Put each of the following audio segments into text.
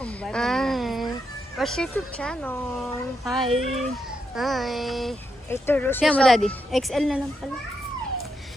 Hi. What's your YouTube channel? Hi. Hi. Introduce Siya mo, yourself. Daddy. XL na lang pala.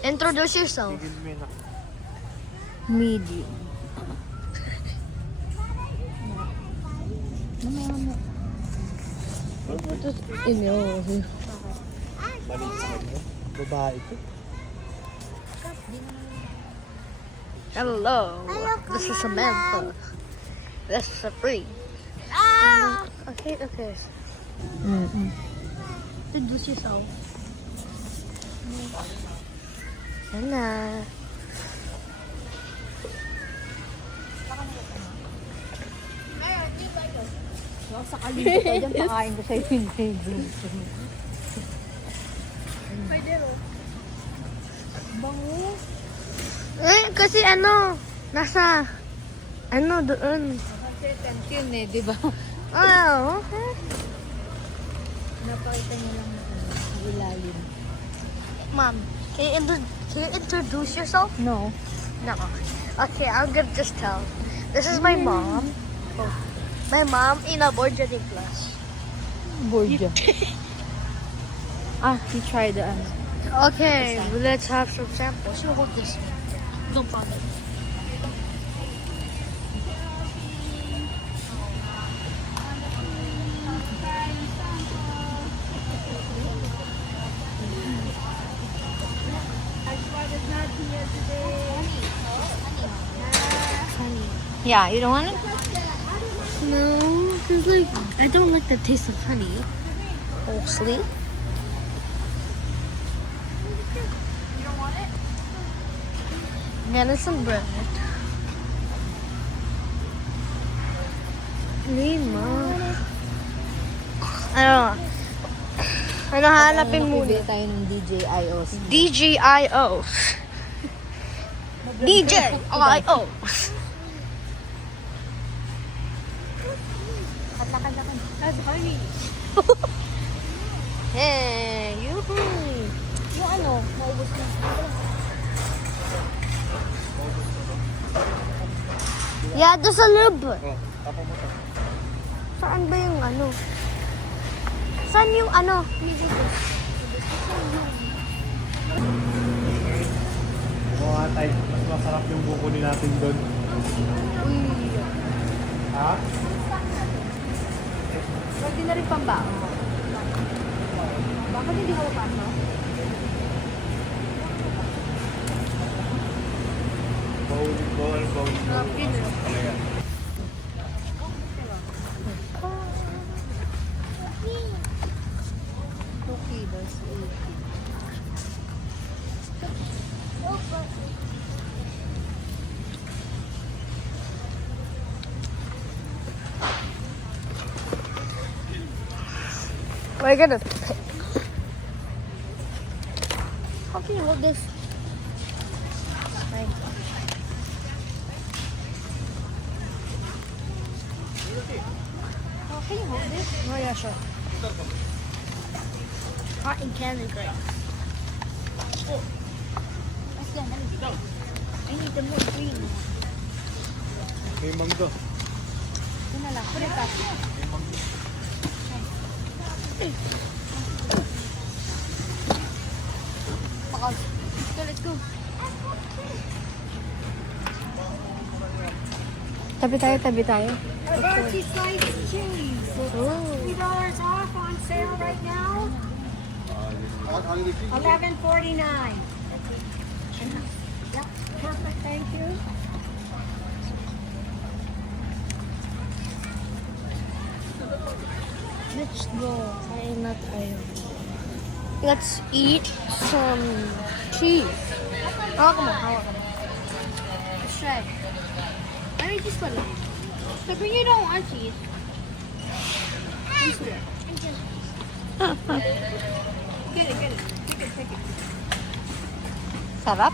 Introduce yourself. Medium. Babae ko. Hello. This is Samantha. This is Sabrina. Okay. Introduce yourself. Hello. Sa kalimut ko dyan, pakain ko sa'yo yung table. Bango. Kasi nasa doon. Kasi tension eh, di ba? Oh, okay. Napakita niyo lang na ilalim. Mom, can you introduce yourself? No. No. Okay, I'm gonna just tell. This is my mom. Oh. My mom in a Borgia de class. Borgia. You try the ano. Okay, let's have some samples. You hold this. Don't bother. Yeah, you don't want it? No, because like I don't like the taste of honey. Mostly. Get us some bread. Lima. Ano hanapin muna? Bibili tayo ng DJIOs. DJIO. DJIO. Katlakan-lakan. That's honey. Hey, yoo-hoo. Yung ano, maubos na. Yeah, just a little bit. Oh, tapo mo to. Saan ba yung ano? Saan yung ano? Mga tayo, mas masarap yung bukuli natin doon. Ha? Pwede na rin pambao. Bakit hindi ko paano? Bowl. Talaga. We're gonna pick. How can you hold this? Like, Oh, can you hold this? oh yeah, sure. Hot and candy grapes. Mas yan, ano? I need the more green. May mangga. Ito na lang. Put it back. Let's go. Tabi tayo. Archie sliced cheese. $3 off on sale right now. $11.49. Yep, perfect. Thank you. Let's go. Let's eat some cheese. Hawak mo. Let's try. Let me just put it. But when you don't want cheese. Get it. Take it. Sarap.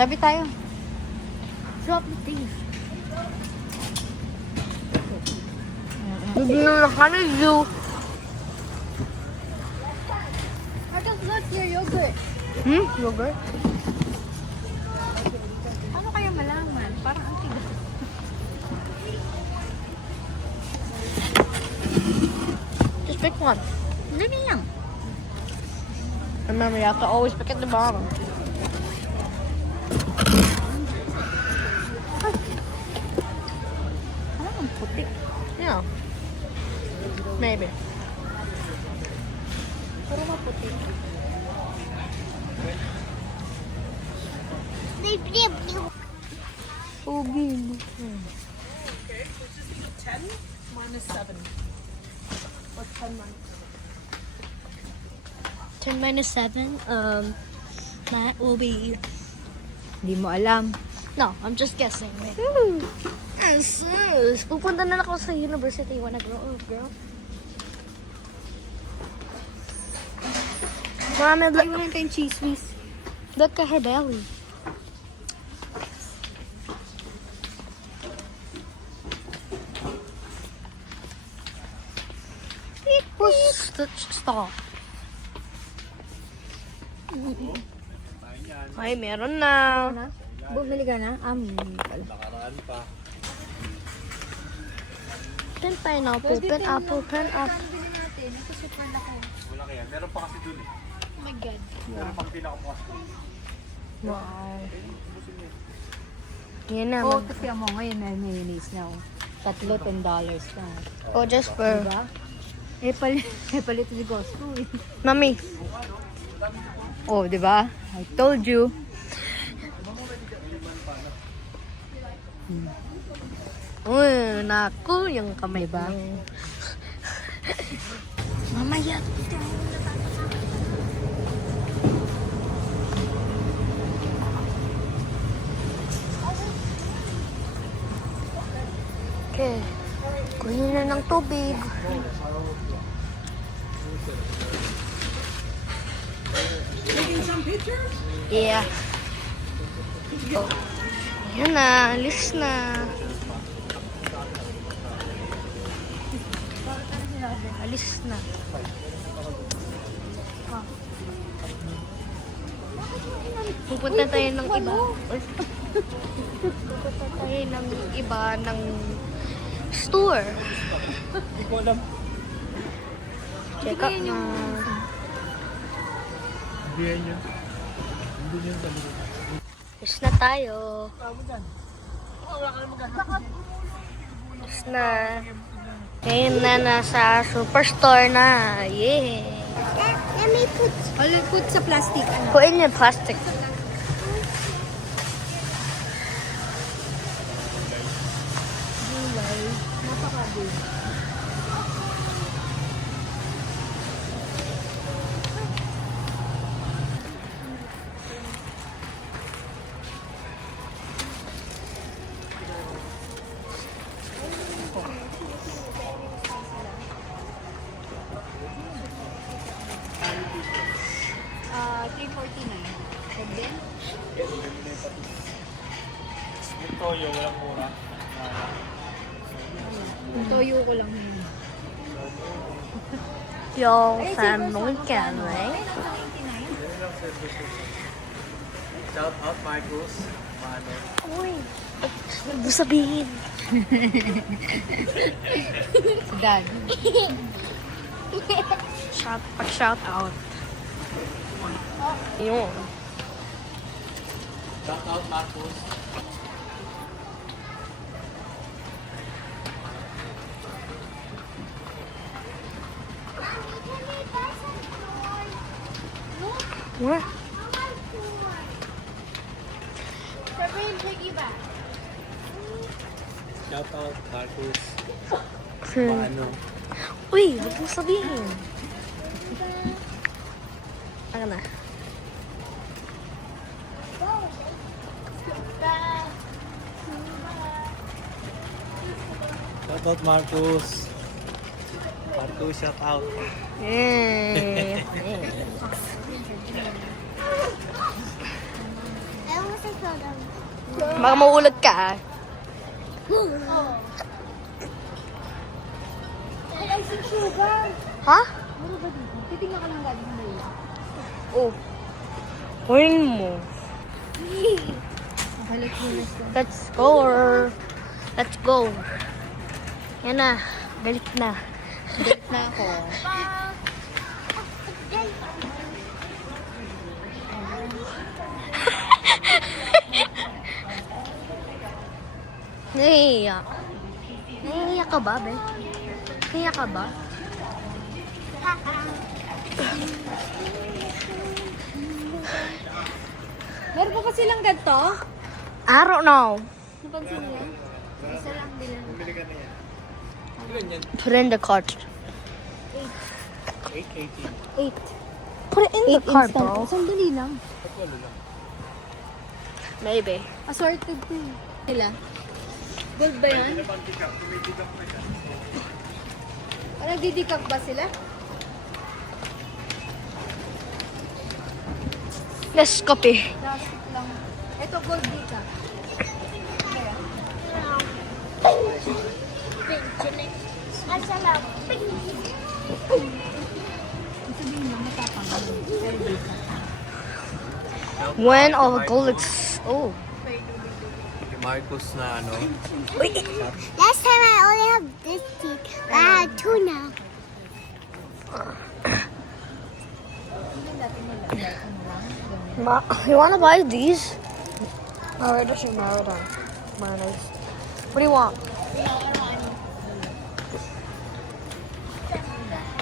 Tabi tayo. Drop the teeth. Bibili na kami, you. I just looked your yogurt. Yogurt? one. Dali lang. Remember, you have to always pick at the bottom. Ano ang puti? Yeah. Maybe. Pero maputi. Pogi. 10 minus 7. What's 10 minus 10 minus 7, that will be... Hindi mo alam. No, I'm just guessing. Wait. Yes, yes. Pupunta na ako sa university when I grow up, girl. Marami, Ay, wala tayong cheese whiz. look at her belly. Who's the stop? Ay, meron na. Bumili ka na? Pala. Nakaraan pa. Pineapple, pineapple, pineapple. Wala kaya. Meron pa kasi dun eh. Oh my God. Meron pang pinakabukas ko. Wow. Yan na. Oh, kasi mo ngayon may mayonnaise na. Oh. Tatlo, $10 na. Oh, just for... Diba? Palit si Gosto eh. Mami. Oh, di ba? I told you. Uy, naku, yung kamay Diba? ko. Mamaya. Okay. Kunin na ng tubig. Taking some pictures? Yeah. Oh. Yan na, alis na. Alis na. Ah. Pupunta tayo ng iba. Pupunta tayo ng iba ng store. Hindi ko alam. Check out na. Hindi yan yun. Hindi yun sa likod. Alis na tayo. Alis na. Ngayon na nasa superstore na. Yeah. Let me put sa plastic. Ano? Put in your plastic. Ito yung walang mura. Toyo ko lang yun. Yung Samukan, right? Shout out Marcos. Paano? Uy, huwag mo sabihin. Si Dad. Shout out. Yun. Shout out Marcos. What? Shout out Marcos. Hmm. Paano? Uy, huwag mo sabihin. Ano na? Shout out Marcos. Marcos, shout out. Eh. Baka mauulag ka. Ha? Titingnan ka lang galing mo yun. Oh. Kunin mo. Nakalit mo na siya. Let's go. Let's go. Yan na. Balik na. Date na ako. Nahihiya. Nahihiya ka ba, be? Nahihiya ka ba? Meron pa ba silang ganito? I don't know. Napansin niyo? Isa lang din. Put it in the cart. 8.18. 8. Put it in the cart, bro. Sandali lang. Maybe. Assorted to. Nila. Gold ba yan? Nagdidikap ba sila? Let's copy. Plastic lang. Ito gold dika. When all the gold looks... Oh. Si Marcos na ano. Last time I only have this teeth. I had two now. You wanna buy these? Alright, just Maradon. Mayonnaise. What do you want?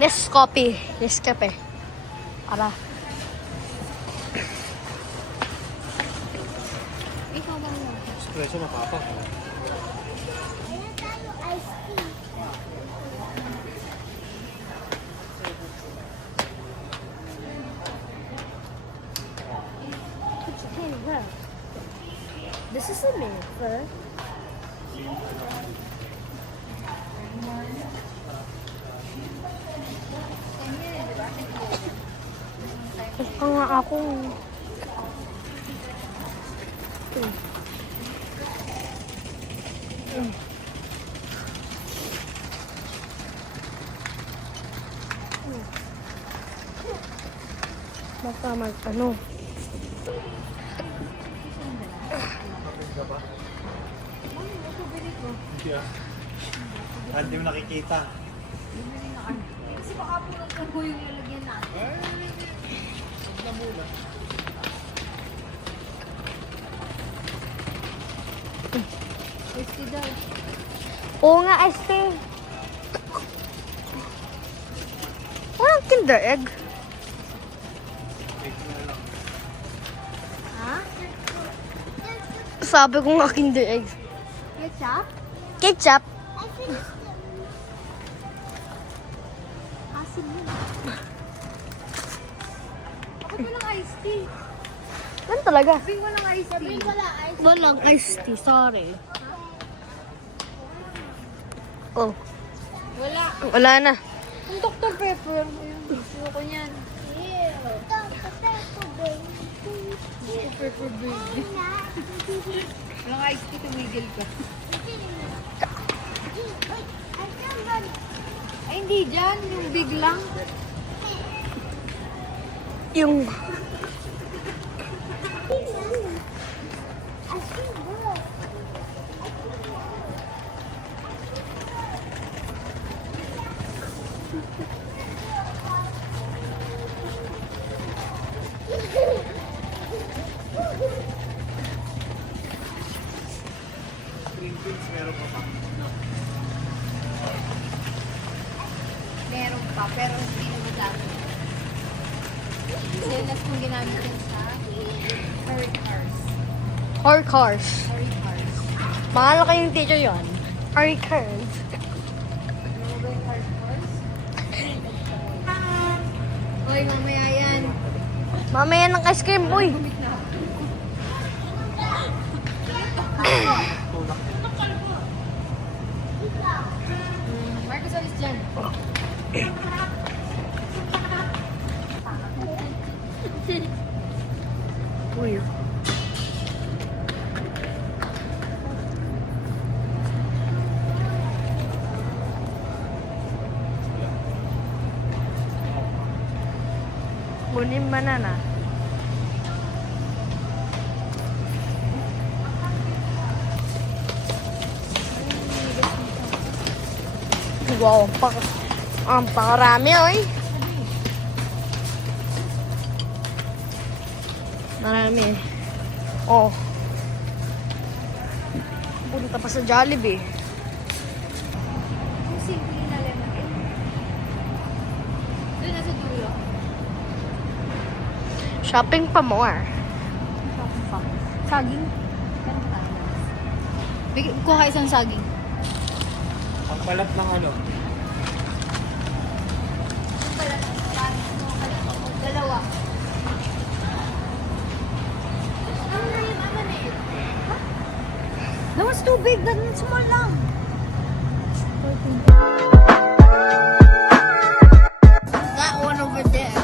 Let's copy. Let's copy. Ara. Espresso mapapa. This is a maker. Gusto nga ako. Basta ano. Hindi ah. Hindi mo nakikita. Kasi baka puno yung lalagyan natin. Na muna. Tasty daw. Oo nga, este. Walang Kinder Egg. Ha? Sabi ko nga Kinder Egg. Ketchup? Ketchup. Asin yun. Bakit walang iced tea? Yan talaga. Bing walang iced tea. Walang iced tea, sorry. Oh, Wala. wala na. Ang Dr. Pepper. Ayoko niyan. Dr. Pepper baby. Walang iced tea, tumigil ka. Ay, hindi dyan. Yung big lang. Yung... Pringles meron pa ba? Meron pa, pero hindi na madami. Silas kung ginamit yan sa Harry Cars. Hard cars. Harry Cars. Mahal kayong teacher yon. Hard cars. Ano ba yung Harry Cars? Hoy, mamaya yan. Mamaya ng ice cream, boy. Marcos, alis dyan. Uy. Kunin banana. Wow, Ang pakarami, oy. Marami. Oh. Punta pa sa Jollibee. Yung simple na lemon cake. Doon na sa dulo. Shopping pa more. Saging. Kuha ka isang saging. Ang balat ng ano. Dalawa. That was too big. That one's small lang. That one over there.